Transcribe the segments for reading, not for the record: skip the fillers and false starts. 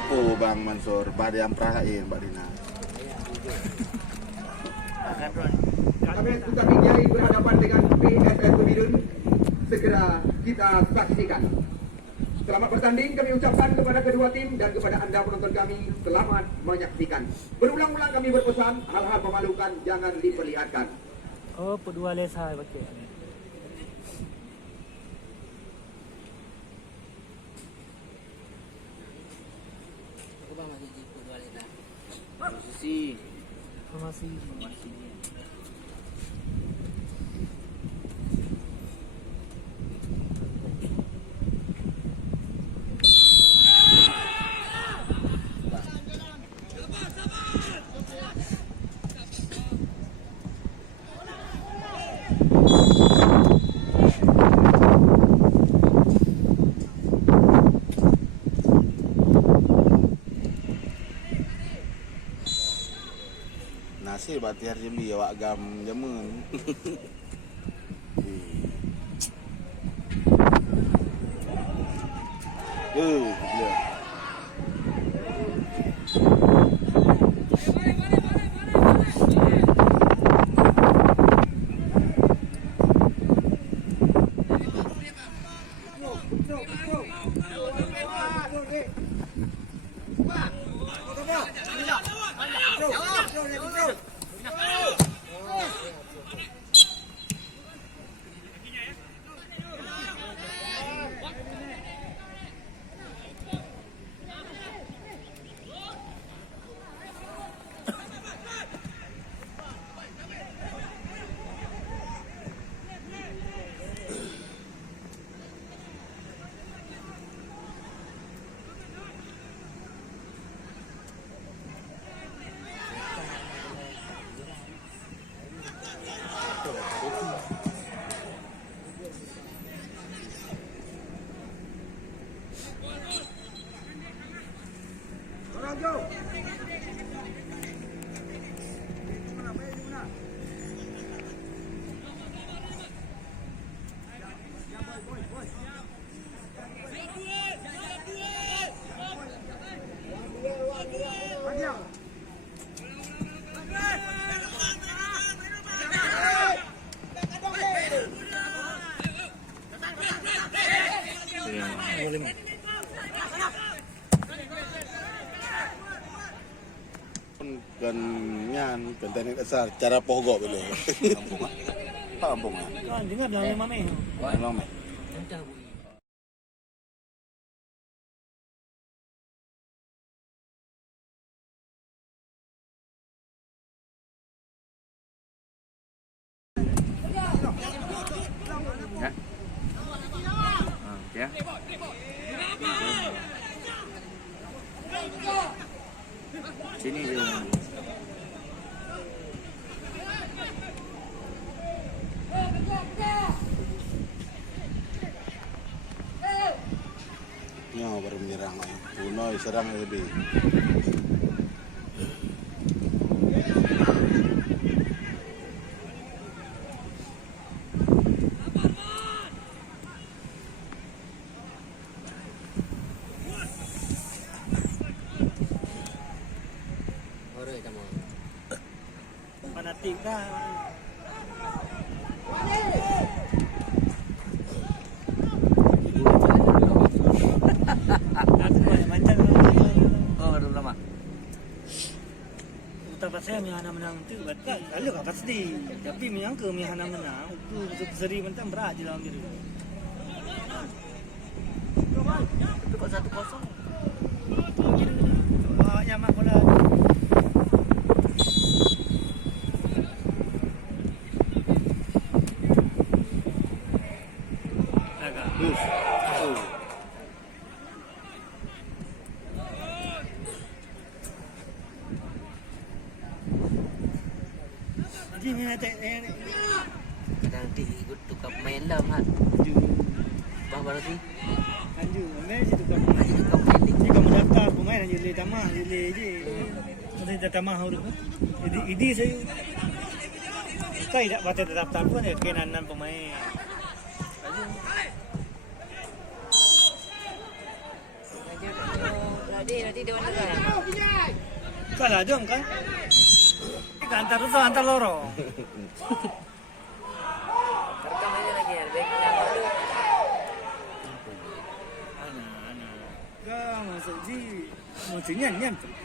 Apa Bang Mansur? Badiam Prahain, Mbak Dina. Kami sudah Binjai berhadapan dengan PSS Pemidun. Segera kita saksikan. Selamat bertanding kami ucapkan kepada kedua tim dan kepada anda penonton kami, selamat menyaksikan. Berulang-ulang kami berpesan, hal-hal memalukan jangan diperlihatkan. Oh, pedua lesa pakai. Formasi. Nasi batiar jembi awak gam jamun. Gila. Kan nyan konten kasar cara pogok boleh. Kampung ah. Kan dengar lah memang meh. Memang meh. Ya. Sini je. Nyawa baru menyerang. Puno serang lebih. Fanatik dah. Oh, belum lama. Tak pasal Mihana menang tu betul. Kalau kau pasti. Tapi menyangka Mihana menang, tu seri mentang berat je lawan dia. Itu kok 1-0. Wah, yang mak bola. Jadi ni nak Nanti ikut tukar pemain dah mat. Bang baru sih. Anju, main je tukar. Nanti tukar pemain ni. Jika mendaftar pemain je le tamah, le je. Mesti dah tamah huru. Idi saya kai tak baca daftar pun ya kenanan pemain. nanti dia mana kan? Kalah dong kan? Antar itu antar lorong. Rekam aja lagi ya, baik nama lu. Kan maksudnya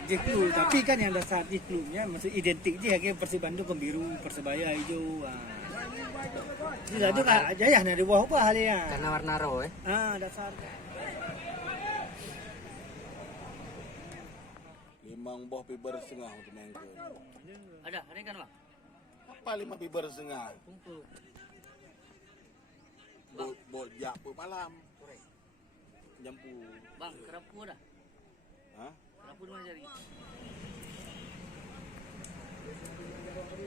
je clue, tapi kan yang dasar di clue-nya maksud identik je kayak Persib Bandung ke biru, Persebaya hijau. Jadi itu aja ya dari bawah apa hal ya? Karena warna roh Dasar. Limang boh piber setengah untuk mengkon. Ada kan bang? Apa 5 piber setengah? Kumpul. Bo jak malam. Jampu. Bang, kerapu dah. Hah? Kerapu di mana cari?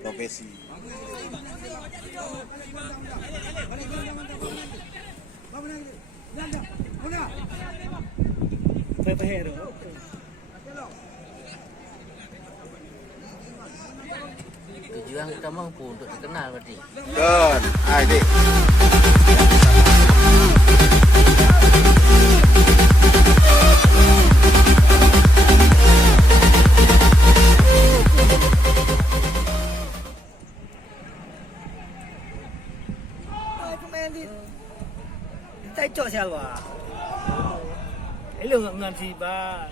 Profesi. Pepehero. Tujuan kita mampu untuk dikenal berarti. Don, adik. Pemain di cocok siapa? Elok ngam si ba.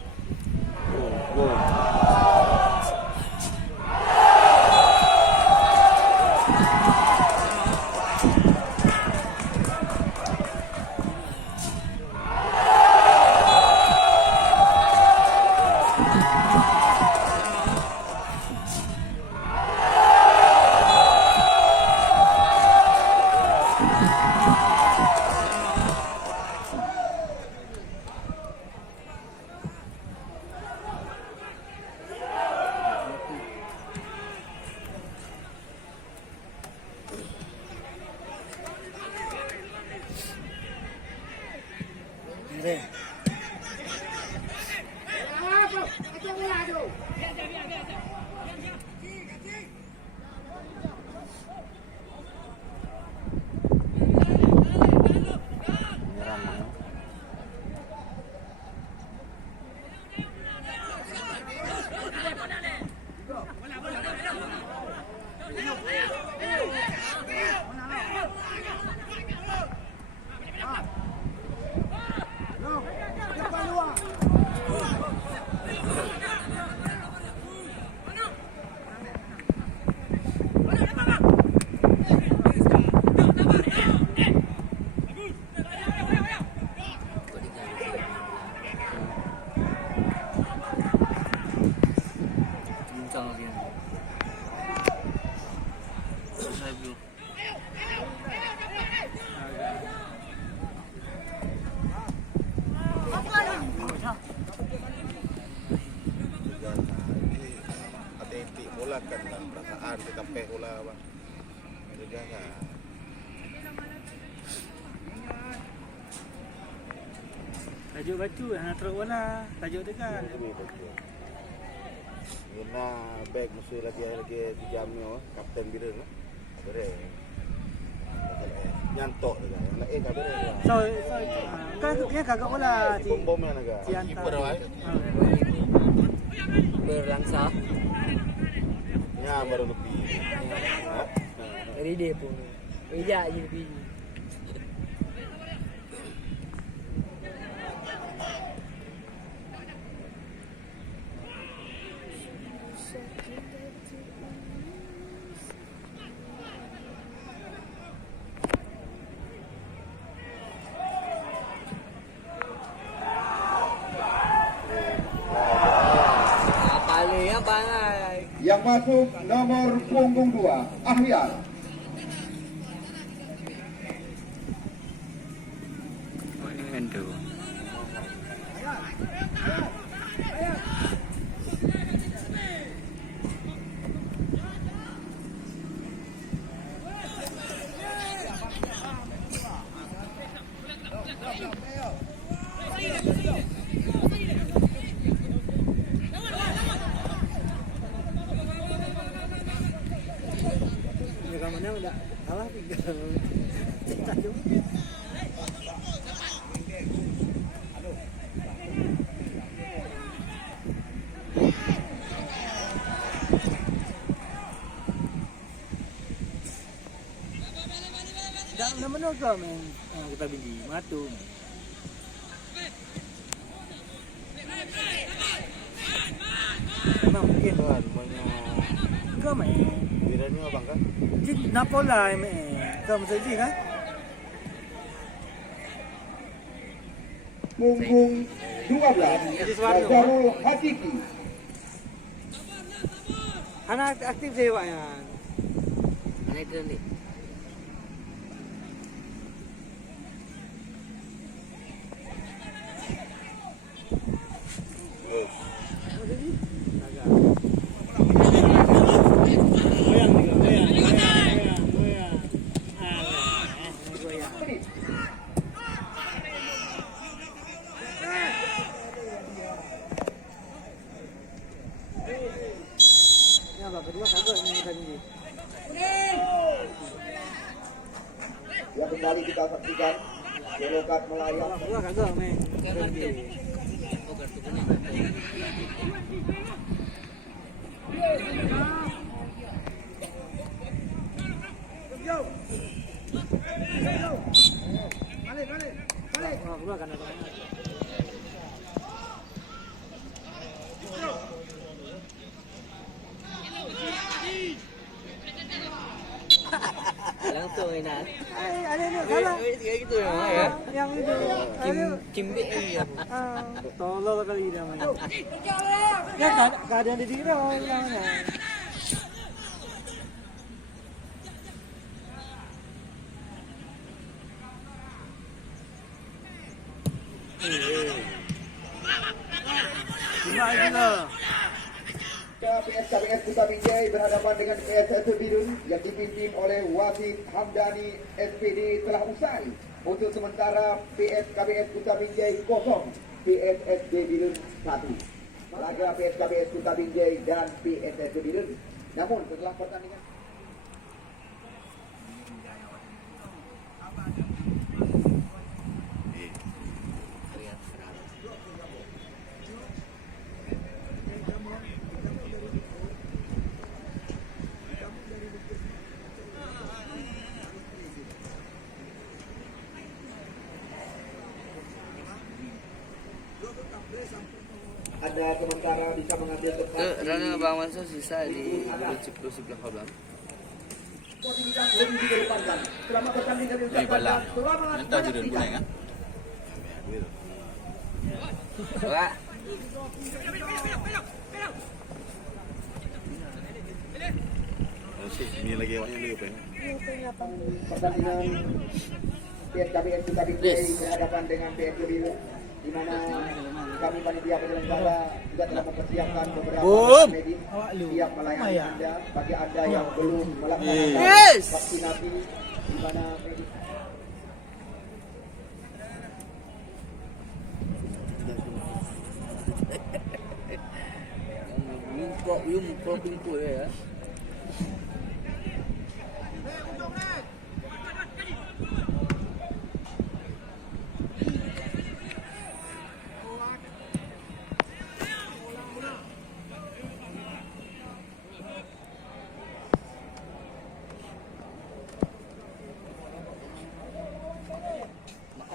Ini. Kan perasaan kita pula bang. Juga kan. Tajuk batu hang teruk warna, tajuk tu kan. Guna beg mesti lagi 3 jam ni kapten biru lah. Boleh. Nyantok juga. Nak ka boleh. So kan dia kagak bola si Bom yang naga. si antar. Kiper wai. Berlangsa. Ya baru lebih. Dari dia pun. Ejak je lebih. Yang masuk nomor punggung 2, Ahyar. ke main kita biji matu. Memang mungkin Kan banyak ke main. kiranya abang kan. Jadi Napola main. Ke mesti kan? Punggung 12 Nazarul Hakiki. Anak aktif saya Pak ya. Mana itu ni? Yang kembali kita saksikan yellow card melayang. Gua kagak main. Oh, kartu kuning. Gua kan ada. Langsung ini nak. Ada ni kalah. Kayak gitu ya. Yang itu. Kim B ya. Tolol kali dia main. Ya keadaan di sini orang yang KPS Kuta Binjai berhadapan dengan PS Bidun yang dipimpin oleh Wasid Hamdani SPD telah usai. Untuk sementara KPS Kuta Binjai 0, PSSB Bidun 1. Laga KPS Kuta Binjai dan PSSB Bidun. Namun setelah pertandingan Anda sementara bisa mengambil tempat Rana Abang Mansur sisa di Ciplu sebelah belakang. Sportivitas lebih dikedepankan. Selama pertandingan yang Ni balang. selamat Mentah jurun pulai kan. Wah. Ni lagi awaknya lagi apa? pertandingan PSKBS Kuta Binjai berhadapan dengan PSB Bidun, di mana kami panitia penyelenggara juga telah mempersiapkan beberapa medis siap melayani Anda. Bagi Anda yang belum melaksanakan vaksinasi, di mana medis Yung pintu ya.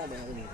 Banyak ini.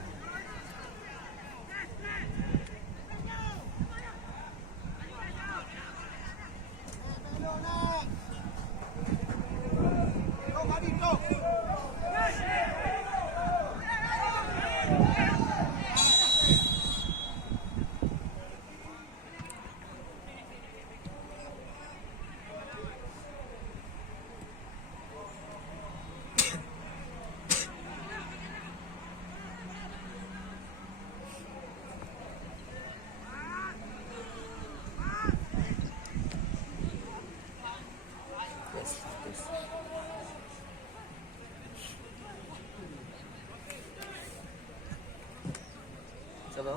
Siapa?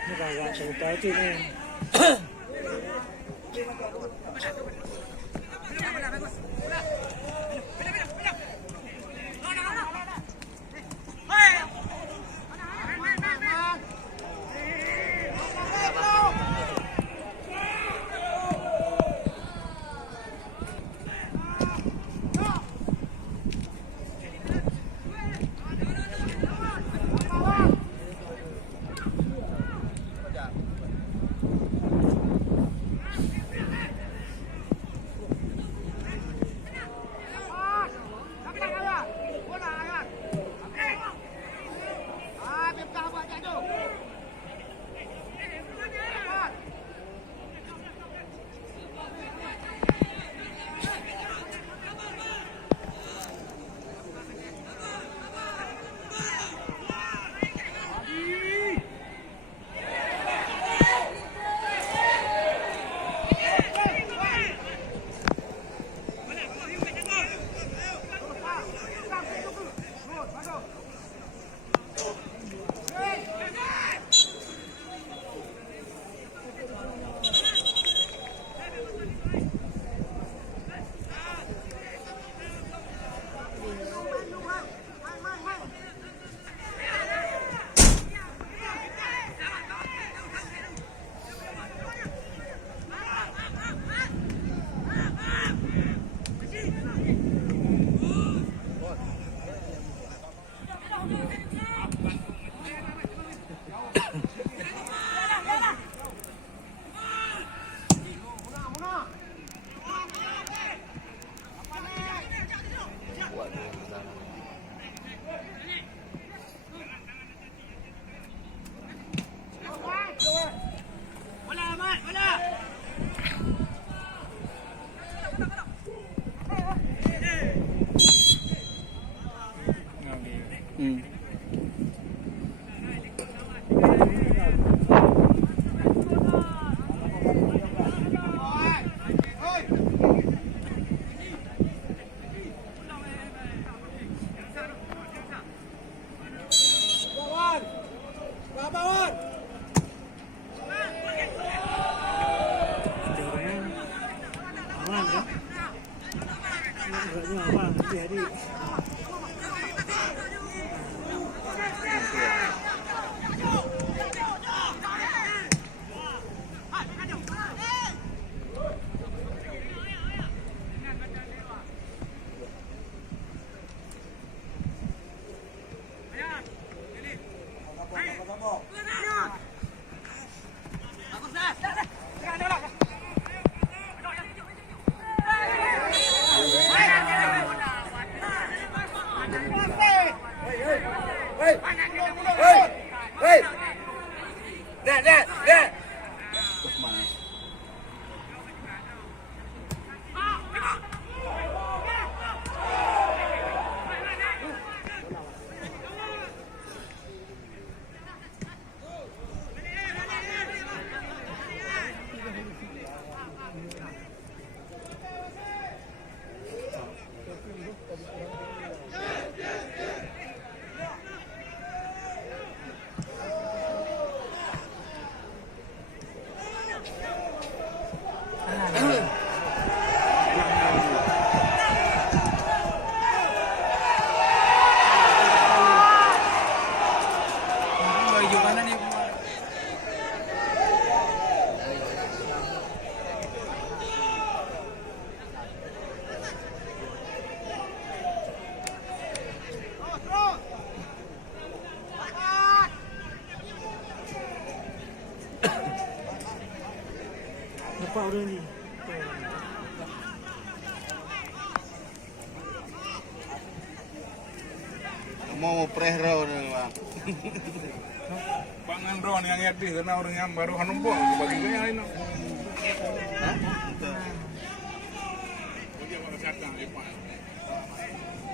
Ni kagak cerita tu ni. Kita orang aman kan? Agaknya aman jadi. Nampak orang ni. Mau press raw ni bang. Pangan ron yang yati kena orang yang baru hanumpuk bagi gaya ini. Hah?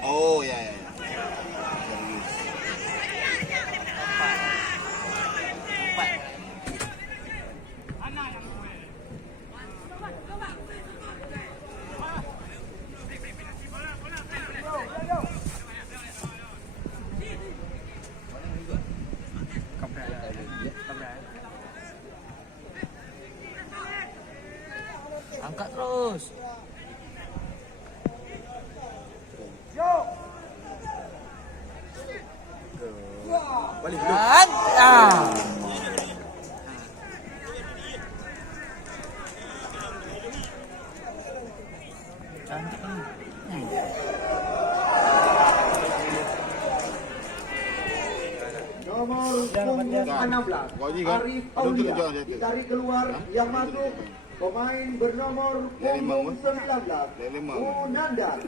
Oh ya ya. Angkat terus. Balik Cantik ni. Nomor punggung 16 Kau ni kan? Arif Aduh, tu Aulia jangan jatuh. ditarik keluar, yang masuk pemain bernomor Dari punggung Mang, 19 Dari Mang. Munandar.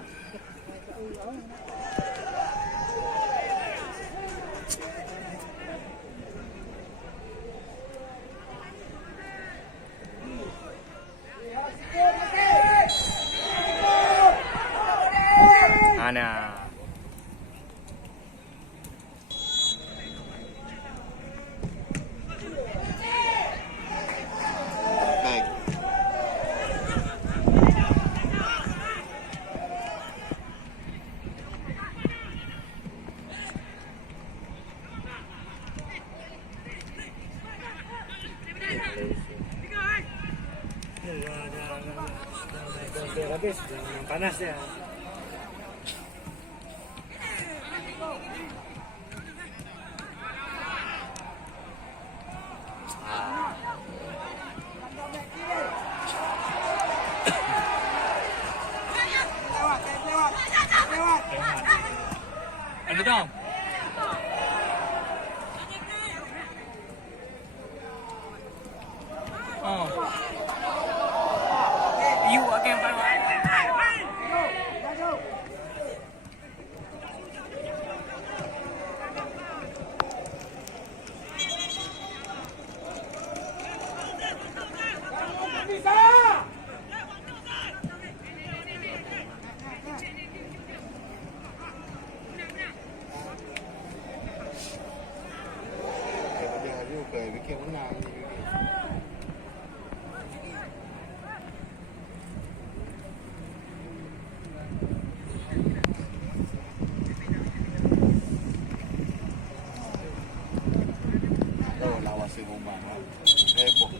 Ana. Baik. Dah habis, panas dia. Ada dong. Oh. You again, lah. Oh, lawas si rumah. Heboh.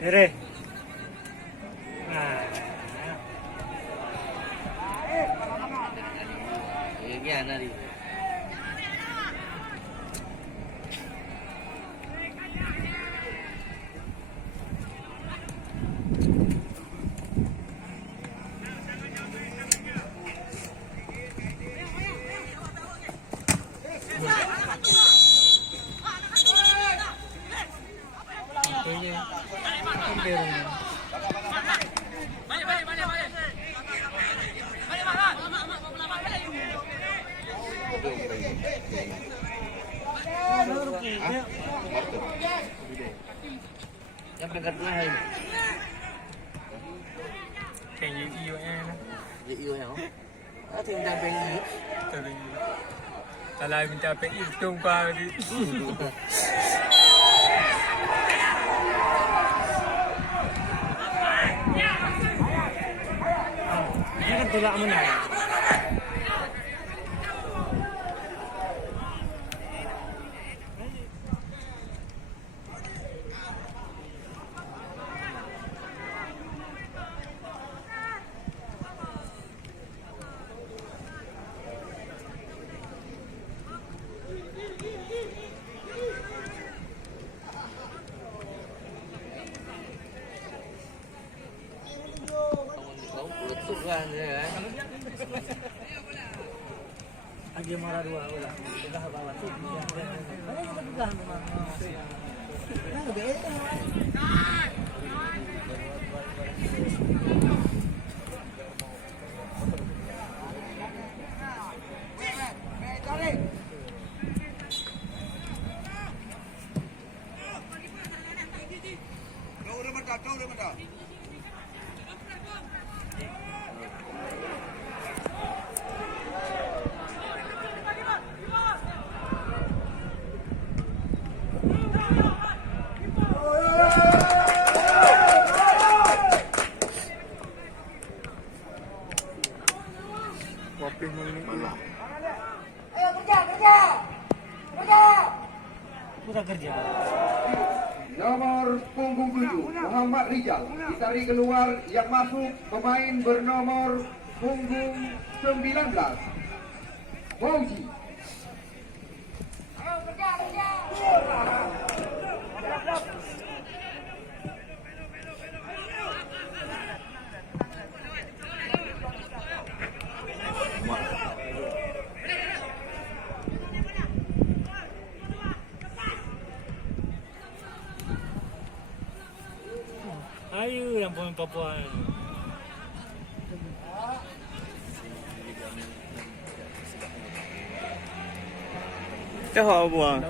Dere. Nah. Yan na rin. Kayaknya kan biru. Yang pekat lain. Kayaknya iyo yan. Di iyo yan. At yung dapeng iyo. Kalau minta PI betul kau ni. Ini kan tolak menang. Letuk kan dia kan. Lagi marah dua ulah. Dah bawa tu. Mana kita pegang memang. Nah, beda. Kurang kerja. Nomor punggung 7 Muhammad Rizal ditarik keluar, yang masuk pemain bernomor punggung 19 Fauzi. Ayo yang puan-puan. Cái họ buồn.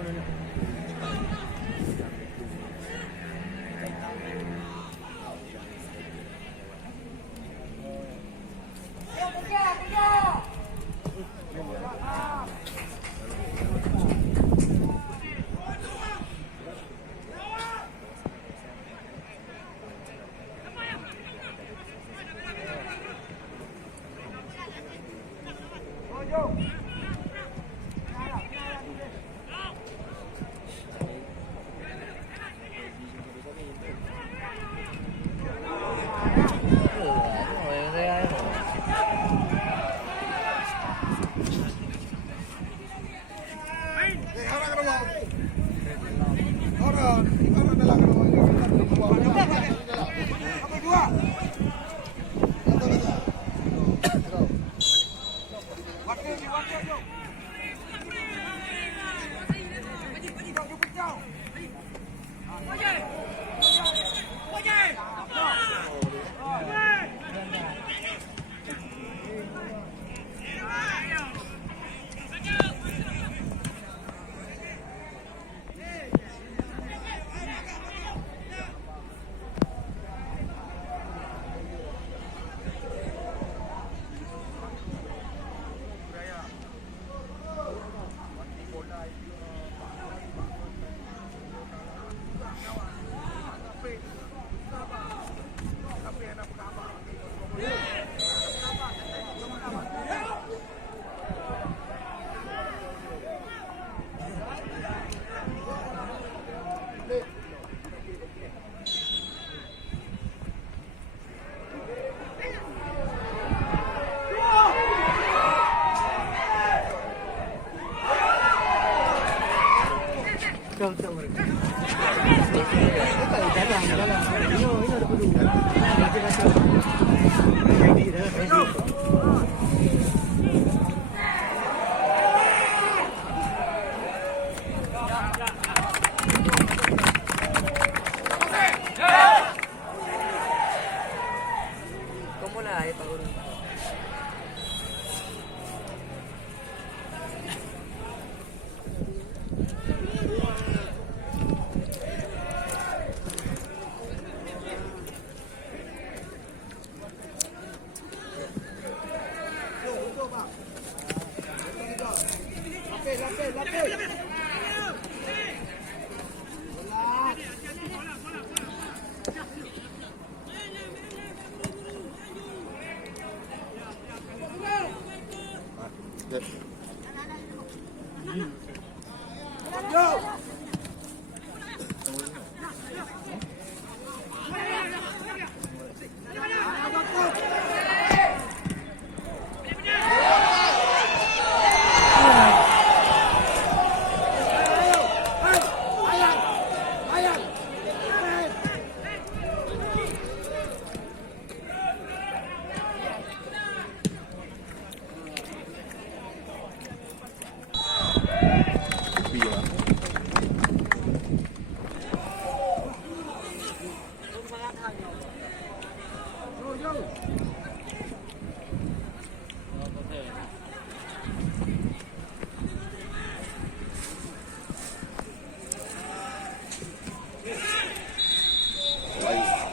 Kau tak mereka. Jalan. Ini ada perlu. Baca. Ready dah. Kau mula ya Pak Guru.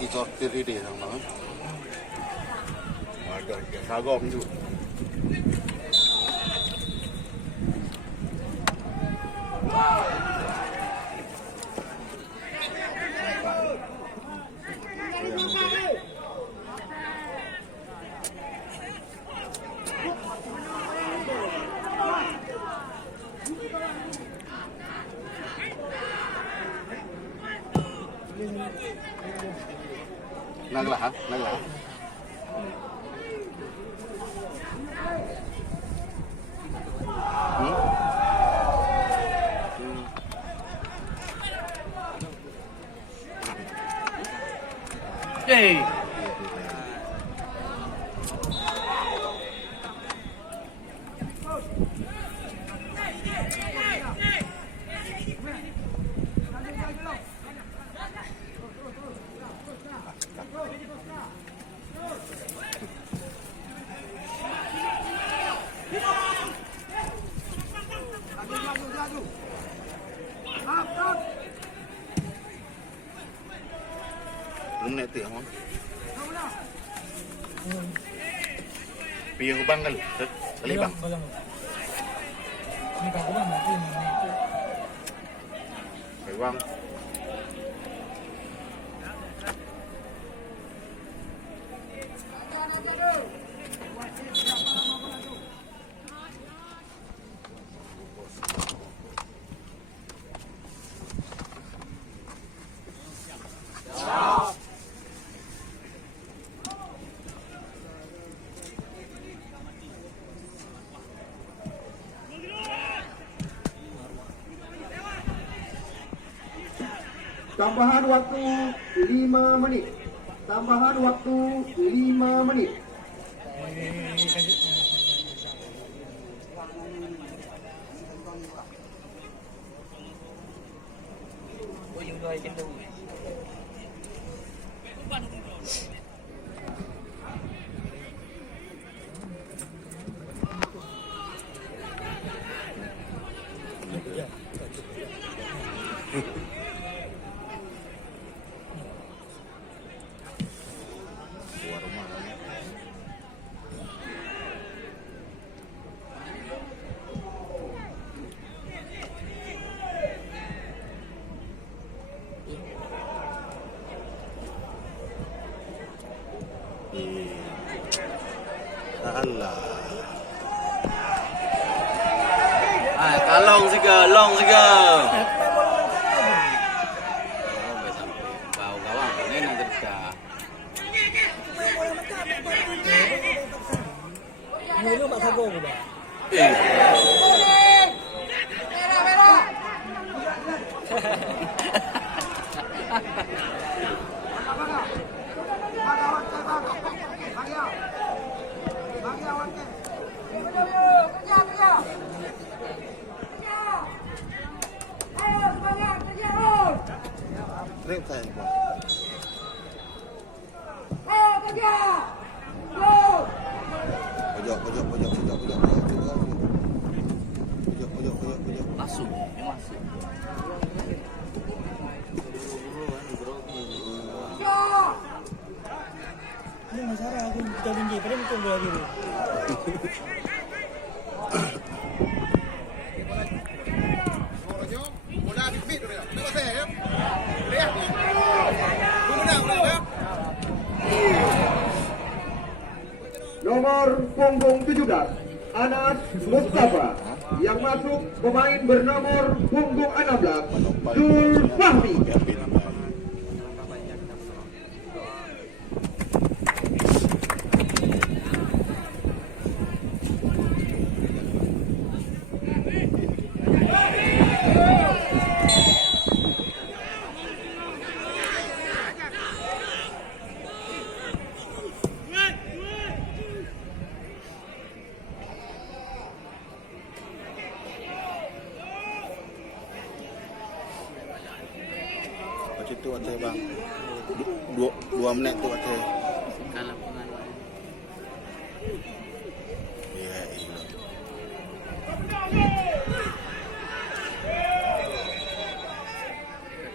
Sortir dia sama. Ada sagom tu. Naglah. Hey. Menit tu apa? Piang bang kali. Kali bang. Ini kau bang nanti ni. Bang. Tambahan waktu 5 menit. Tambahan waktu 5 menit. Oh, yung doy trên đâu. Allah. Long juga. Vào gawang nên là tất cả. Ni lu mak sabar ke dah? Rem saya. Pojok. Masuk, dia masuk. Ini masalah aku kita benci pada betul bola biru. Nomor punggung 17 Anas Mustafa. Yang masuk pemain bernomor punggung 16 Zul Fahmi. Macam tu kata bang. 2 minit tu kata. Kalah pengalaman. Ya,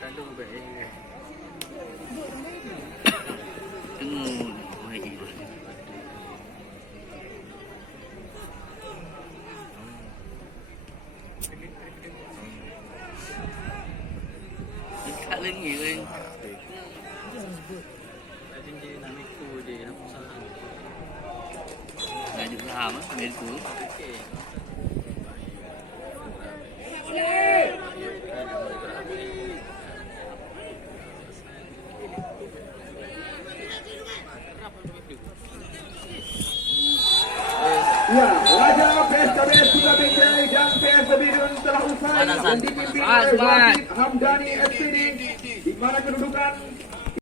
Kata lu baik. Tengok. Baik. Dekat lagi kan. Tadi dia nak mikir dia nak usaha. Nak juga ham ambil tu. Okey. Ya, Raja PSKBS Kota Binjai dan PS Bidun telah usai dan dipimpin oleh Wajib Hamdani SPD di mana kedudukan